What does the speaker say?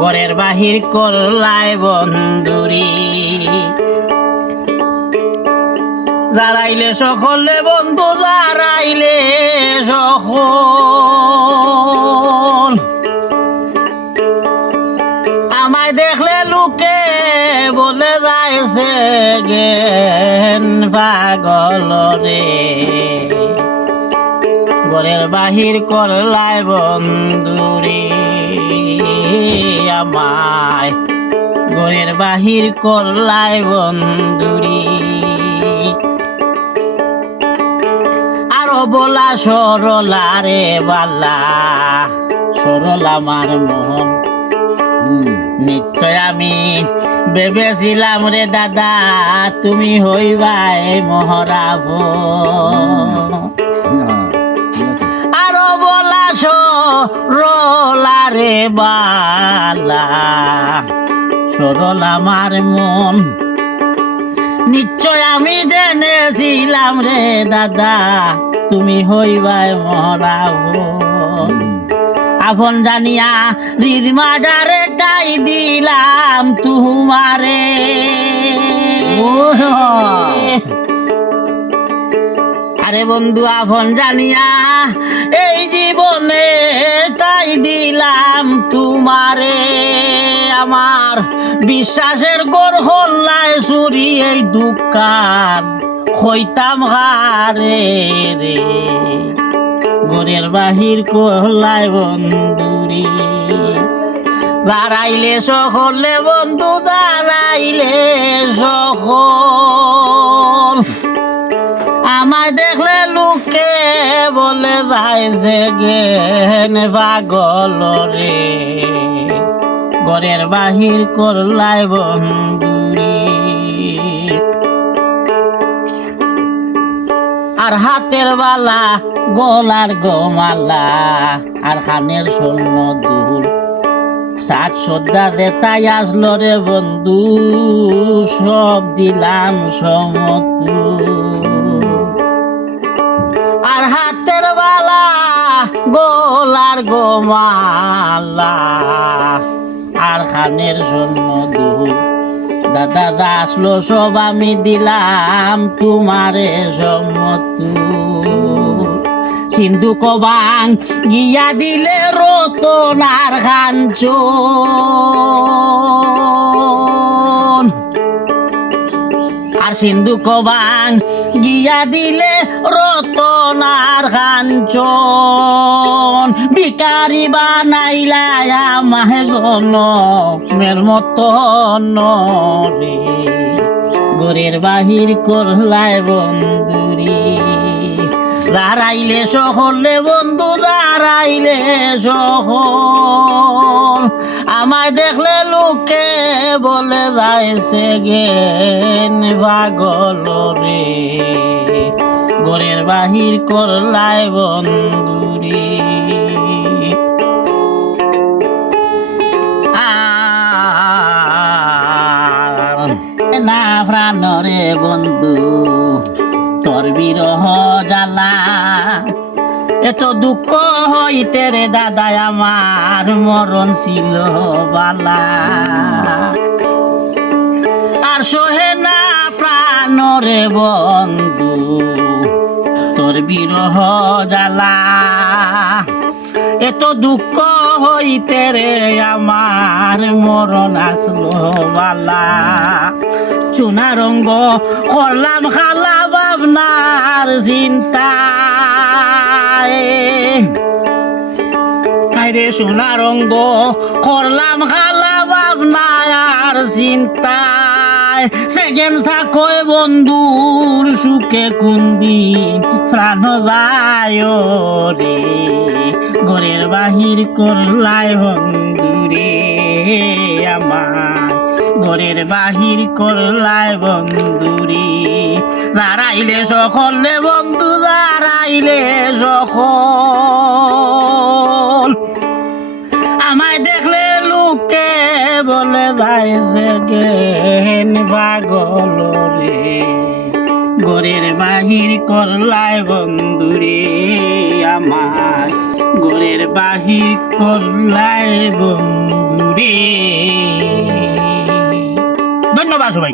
ঘরের বাহির করলাই বন্ধুরি দাঁড়াইলে সকলে বন্ধু দাঁড়াইলে সকল আমায় দেখলে লোকে বলে যাইছে জ্ঞান পাগল রে ঘরের বাহির করলাই বন্ধুরে আমায় ঘরের বাহির করলাই বন্ধুরি আরো বলা সরলা রে বালা সরল আমার মন নিশ্চয় আমি ভেবেছিলাম রে দাদা তুমি হইবাই মহরাব আরো বলা সরলা রে বালা সরল আমার মন নিশ্চয় আমি জেনেছিলাম রে দাদা তুমি হইবাই মহরাব আপন জানিয়া দিদি মাজারে টাই দিলাম তুমারে আরে বন্ধু আপন জানিয়া এই জীবনে টাই দিলাম তুমারে আমার বিশ্বাসের গড় হল্লায় চুরি এই দোকান হইতাম হারে রে ঘরের বাহির করলাই বন্ধুরি দাঁড়াইলে সকলে বন্ধু দাঁড়াইলে সকল আমায় দেখলে লোকে বলে যাইছে জ্ঞান পাগল রে ঘরের বাহির করলাই বন্ধুরি আর হাতের বালা গলার গমালা আর খানের স্বর্ণ দুল সাত সজ্জা যে তাই আসলো রে বন্ধু সব দিলাম সমতুল আর হাতের বালা গলার গমালা আর খানের স্বর্ণ দুল দাদা আসলো সব আমি দিলাম তোমারে সমতুল সিন্ধু কবাং গিয়া দিলে রতনার কাঞ্চন আর সিন্ধু কবাং গিয়া দিলে রতনার কাঞ্চন ভিকারি বানাইলাই আমাহে জনমের মতন রে ঘরের বাহির করলাই বন্ধুরি দাঁড়াইলে সকলে বন্ধু দাঁড়াইলে সকল আমায় দেখলে লোকে বলে যাইছে জ্ঞান পাগল রে ঘরের বাহির করলাই বন্ধুরি না প্রাণ রে বন্ধু তোর বিরহ জ্বালা এত দুঃখ হইতে রে দাদা আমার মরণ ছিল বালা আর সহে না প্রাণ রে বন্ধু তোর বিরহ জ্বালা এত দুঃখ হইতে রে আমার মরণ আসলো বালা চুনা রঙ্গ করলাম খালা ভাবনার চিন্তা রে সোনা রঙ্গ করলাম খালা ভাবনার চিন্তায় সেকেন্ড সাকয় বন্ধুর সুখে কুন্দিন প্রাণ যায় রে ঘরের বাহির করলাই বন্ধুরে আমার ঘরের বাহির করলাই বন্ধুরে দাঁড়াইলে সকলে বন্ধু দাঁড়াইলে সকল আমায় দেখলে লোকে বলে যাইছে জ্ঞান পাগল রে ঘরের বাহির করলাই বন্ধুরে আমার ঘরের বাহির করলাই বন্ধুরে। ধন্যবাদ সবাই।